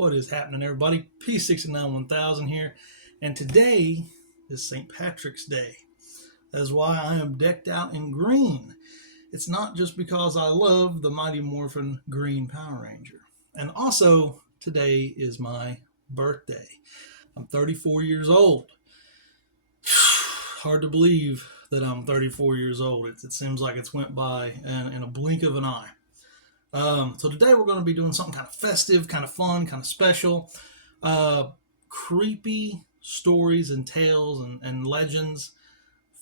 What is happening, everybody? P691000 here, and today is St. Patrick's Day. That's why I am decked out in green. It's not just because I love the Mighty Morphin Green Power Ranger. And also, today is my birthday. I'm 34 years old. Hard to believe that I'm 34 years old. It seems like it's went by in a blink of an eye. So today we're going to be doing something kind of festive, kind of fun, kind of special. Creepy stories and tales and legends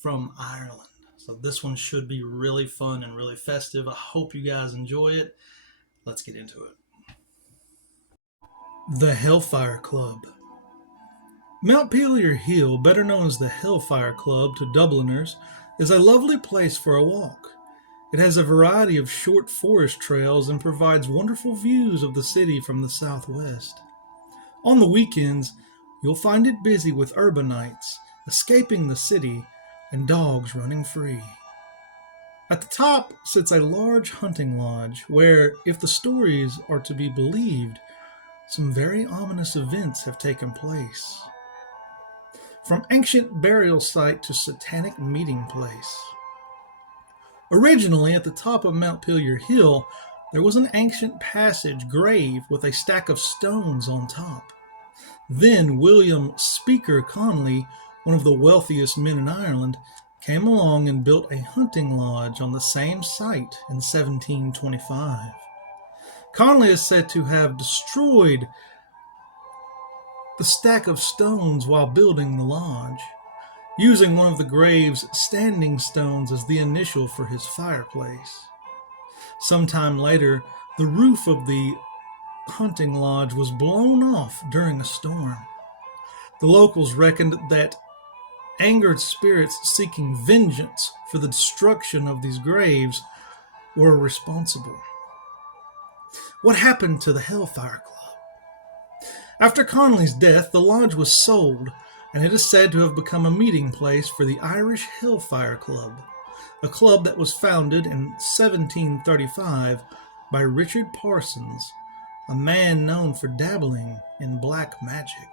from Ireland. So this one should be really fun and really festive. I hope you guys enjoy it. Let's get into it. The Hellfire Club. Montpelier Hill, better known as the Hellfire Club to Dubliners, is a lovely place for a walk. It has a variety of short forest trails and provides wonderful views of the city from the southwest. On the weekends, you'll find it busy with urbanites escaping the city and dogs running free. At the top sits a large hunting lodge where, if the stories are to be believed, some very ominous events have taken place. From ancient burial site to satanic meeting place. Originally, at the top of Montpelier Hill, there was an ancient passage grave with a stack of stones on top. Then William Speaker Conley, one of the wealthiest men in Ireland, came along and built a hunting lodge on the same site in 1725. Conley is said to have destroyed the stack of stones while building the lodge, using one of the grave's standing stones as the initial for his fireplace. Sometime later, the roof of the hunting lodge was blown off during a storm. The locals reckoned that angered spirits seeking vengeance for the destruction of these graves were responsible. What happened to the Hellfire Club? After Conley's death, the lodge was sold, and it is said to have become a meeting place for the Irish Hellfire Club, a club that was founded in 1735 by Richard Parsons, a man known for dabbling in black magic.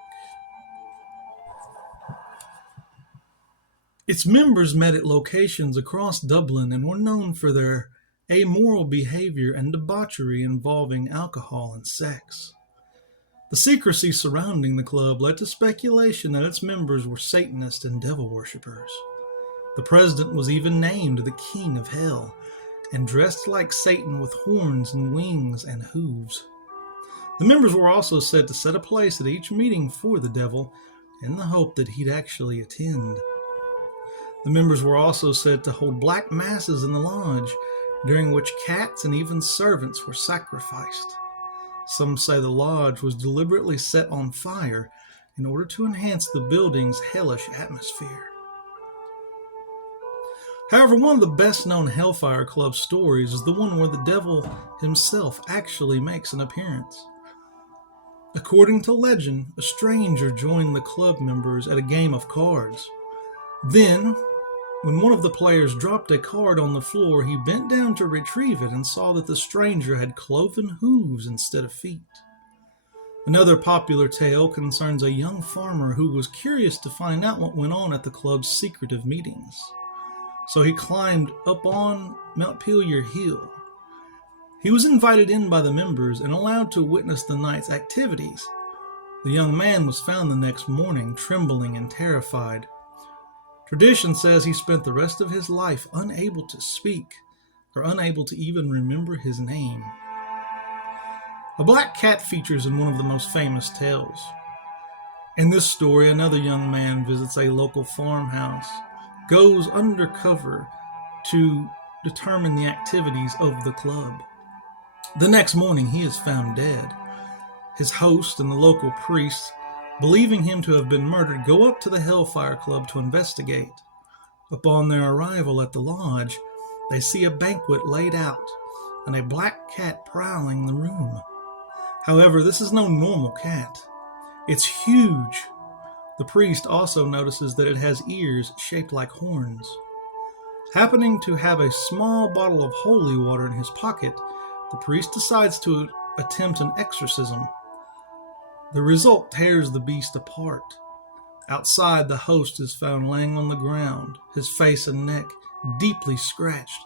Its members met at locations across Dublin and were known for their amoral behavior and debauchery involving alcohol and sex. The secrecy surrounding the club led to speculation that its members were Satanists and devil worshippers. The president was even named the King of Hell and dressed like Satan with horns and wings and hooves. The members were also said to set a place at each meeting for the devil in the hope that he'd actually attend. The members were also said to hold black masses in the lodge, during which cats and even servants were sacrificed. Some say the lodge was deliberately set on fire in order to enhance the building's hellish atmosphere. However, one of the best-known Hellfire Club stories is the one where the devil himself actually makes an appearance. According to legend, a stranger joined the club members at a game of cards. Then, when one of the players dropped a card on the floor, he bent down to retrieve it and saw that the stranger had cloven hooves instead of feet. Another popular tale concerns a young farmer who was curious to find out what went on at the club's secretive meetings. So he climbed up on Montpelier Hill. He was invited in by the members and allowed to witness the night's activities. The young man was found the next morning, trembling and terrified. Tradition says he spent the rest of his life unable to speak or unable to even remember his name. A black cat features in one of the most famous tales. In this story, another young man visits a local farmhouse, goes undercover to determine the activities of the club. The next morning, he is found dead. His host and the local priests, believing him to have been murdered, go up to the Hellfire Club to investigate. Upon their arrival at the lodge, they see a banquet laid out and a black cat prowling the room. However, this is no normal cat. It's huge. The priest also notices that it has ears shaped like horns. Happening to have a small bottle of holy water in his pocket, the priest decides to attempt an exorcism. The result tears the beast apart. Outside, the host is found laying on the ground, his face and neck deeply scratched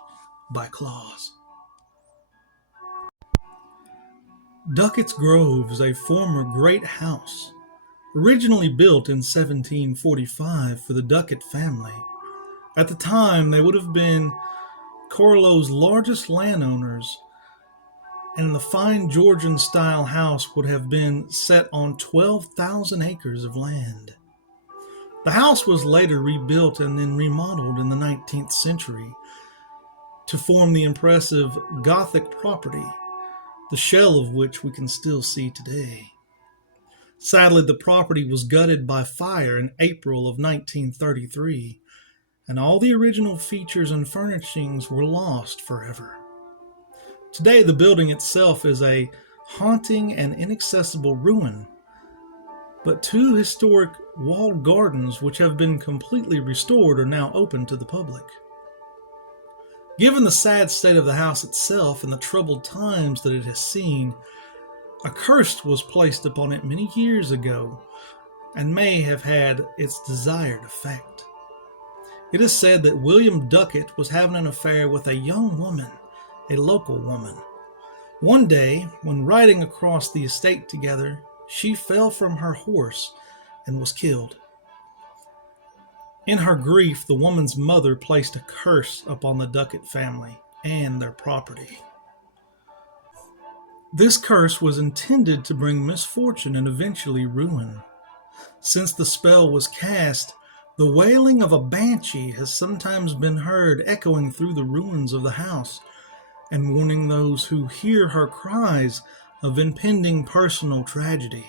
by claws. Ducket Grove is a former great house, originally built in 1745 for the Ducket family. At the time, they would have been Corlo's largest landowners, and the fine Georgian-style house would have been set on 12,000 acres of land. The house was later rebuilt and then remodeled in the 19th century to form the impressive Gothic property, the shell of which we can still see today. Sadly, the property was gutted by fire in April of 1933, and all the original features and furnishings were lost forever. Today, the building itself is a haunting and inaccessible ruin, but two historic walled gardens which have been completely restored are now open to the public. Given the sad state of the house itself and the troubled times that it has seen, a curse was placed upon it many years ago and may have had its desired effect. It is said that William Ducket was having an affair with a young woman, a local woman. One day, when riding across the estate together, she fell from her horse and was killed. In her grief, the woman's mother placed a curse upon the Ducket family and their property. This curse was intended to bring misfortune and eventually ruin. Since the spell was cast, the wailing of a banshee has sometimes been heard echoing through the ruins of the house and warning those who hear her cries of impending personal tragedy.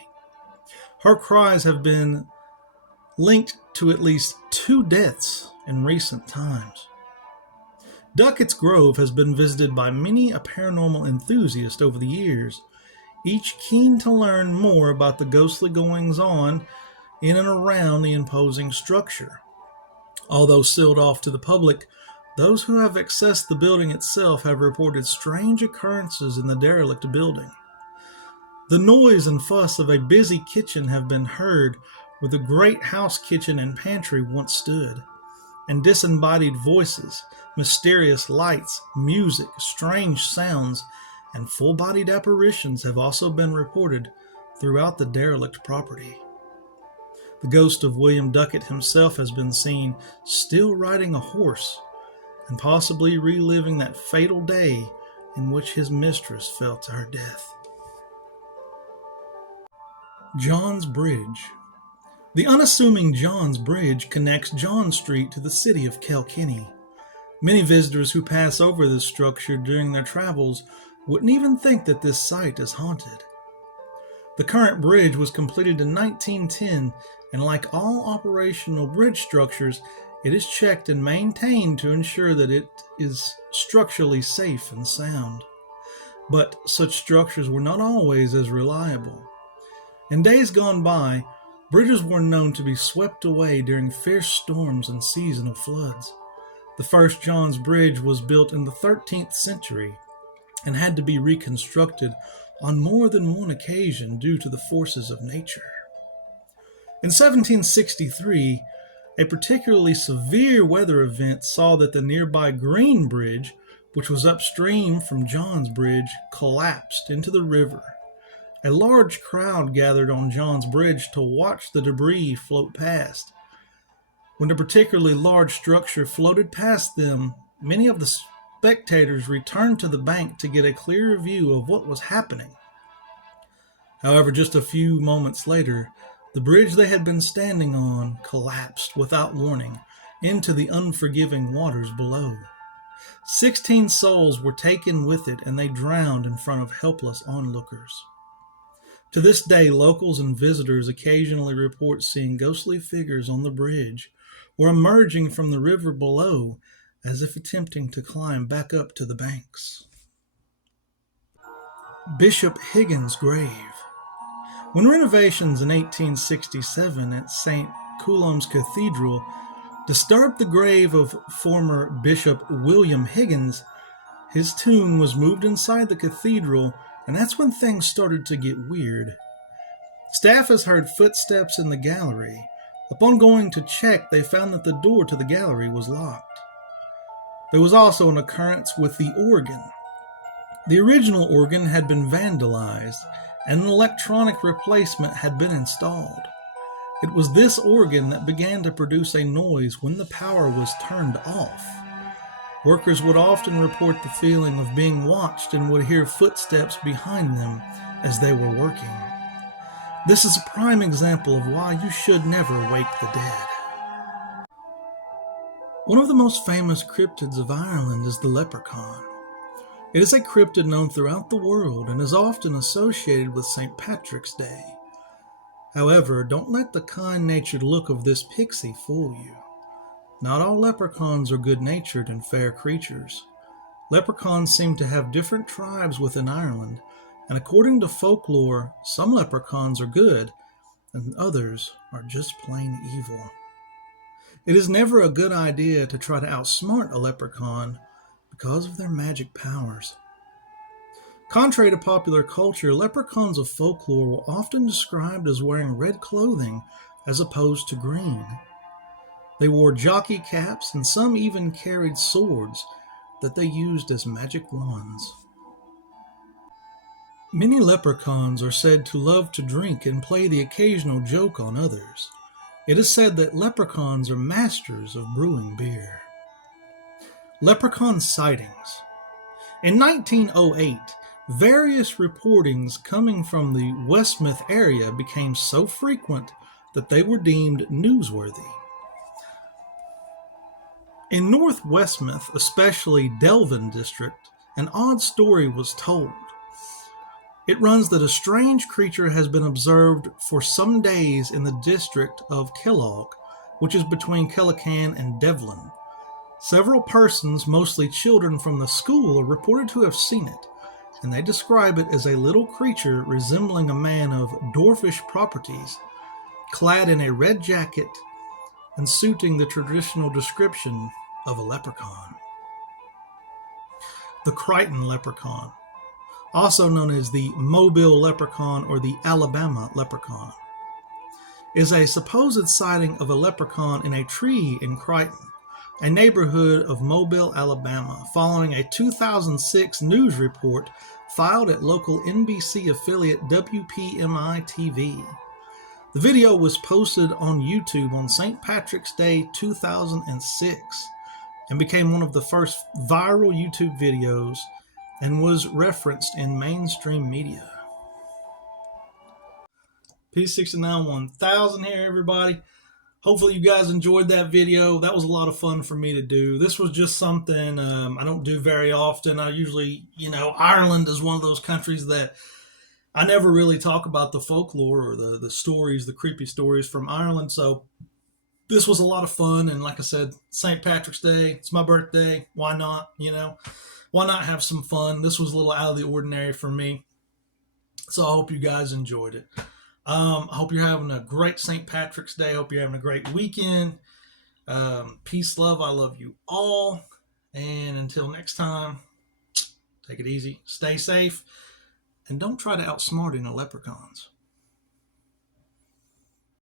Her cries have been linked to at least 2 deaths in recent times. Duckett's Grove has been visited by many a paranormal enthusiast over the years, each keen to learn more about the ghostly goings-on in and around the imposing structure. Although sealed off to the public, those who have accessed the building itself have reported strange occurrences in the derelict building. The noise and fuss of a busy kitchen have been heard where the great house kitchen and pantry once stood, and disembodied voices, mysterious lights, music, strange sounds, and full-bodied apparitions have also been reported throughout the derelict property. The ghost of William Ducket himself has been seen still riding a horse and possibly reliving that fatal day in which his mistress fell to her death. John's Bridge. The unassuming John's Bridge connects John Street to the city of Kilkenny. Many visitors who pass over this structure during their travels wouldn't even think that this site is haunted. The current bridge was completed in 1910, and like all operational bridge structures, it is checked and maintained to ensure that it is structurally safe and sound. But such structures were not always as reliable. In days gone by, bridges were known to be swept away during fierce storms and seasonal floods. The first John's Bridge was built in the 13th century and had to be reconstructed on more than one occasion due to the forces of nature. In 1763, a particularly severe weather event saw that the nearby Green Bridge, which was upstream from John's Bridge, collapsed into the river. A large crowd gathered on John's Bridge to watch the debris float past. When a particularly large structure floated past them, many of the spectators returned to the bank to get a clearer view of what was happening. However, just a few moments later, the bridge they had been standing on collapsed without warning into the unforgiving waters below. 16 souls were taken with it, and they drowned in front of helpless onlookers. To this day, locals and visitors occasionally report seeing ghostly figures on the bridge or emerging from the river below as if attempting to climb back up to the banks. Bishop Higgins' grave. When renovations in 1867 at St. Coulombe's Cathedral disturbed the grave of former Bishop William Higgins, his tomb was moved inside the cathedral, and that's when things started to get weird. Staff has heard footsteps in the gallery. Upon going to check, they found that the door to the gallery was locked. There was also an occurrence with the organ. The original organ had been vandalized, and an electronic replacement had been installed. It was this organ that began to produce a noise when the power was turned off. Workers would often report the feeling of being watched and would hear footsteps behind them as they were working. This is a prime example of why you should never wake the dead. One of the most famous cryptids of Ireland is the Leprechaun. It is a cryptid known throughout the world and is often associated with St. Patrick's Day. However, don't let the kind-natured look of this pixie fool you. Not all leprechauns are good-natured and fair creatures. Leprechauns seem to have different tribes within Ireland, and according to folklore, some leprechauns are good and others are just plain evil. It is never a good idea to try to outsmart a leprechaun because of their magic powers. Contrary to popular culture, leprechauns of folklore were often described as wearing red clothing as opposed to green. They wore jockey caps and some even carried swords that they used as magic wands. Many leprechauns are said to love to drink and play the occasional joke on others. It is said that leprechauns are masters of brewing beer. Leprechaun sightings. In 1908, various reportings coming from the Westmouth area became so frequent that they were deemed newsworthy. In North Westmouth, especially Delvin District, an odd story was told. It runs that a strange creature has been observed for some days in the district of Kellogg, which is between Killican and Devlin. Several persons, mostly children from the school, are reported to have seen it, and they describe it as a little creature resembling a man of dwarfish properties, clad in a red jacket and suiting the traditional description of a leprechaun. The Crichton Leprechaun, also known as the Mobile Leprechaun or the Alabama Leprechaun, is a supposed sighting of a leprechaun in a tree in Crichton, a neighborhood of Mobile, Alabama, following a 2006 news report filed at local NBC affiliate WPMI-TV. The video was posted on YouTube on St. Patrick's Day 2006 and became one of the first viral YouTube videos and was referenced in mainstream media. P69 1000 here, everybody. Hopefully you guys enjoyed that video. That was a lot of fun for me to do. This was just something I don't do very often. I usually, Ireland is one of those countries that I never really talk about the folklore or the stories, the creepy stories from Ireland. So this was a lot of fun. And like I said, St. Patrick's Day, it's my birthday. Why not? Why not have some fun? This was a little out of the ordinary for me. So I hope you guys enjoyed it. I hope you're having a great St. Patrick's Day. I hope you're having a great weekend. Peace, love. I love you all. And until next time, take it easy, stay safe, and don't try to outsmart any leprechauns.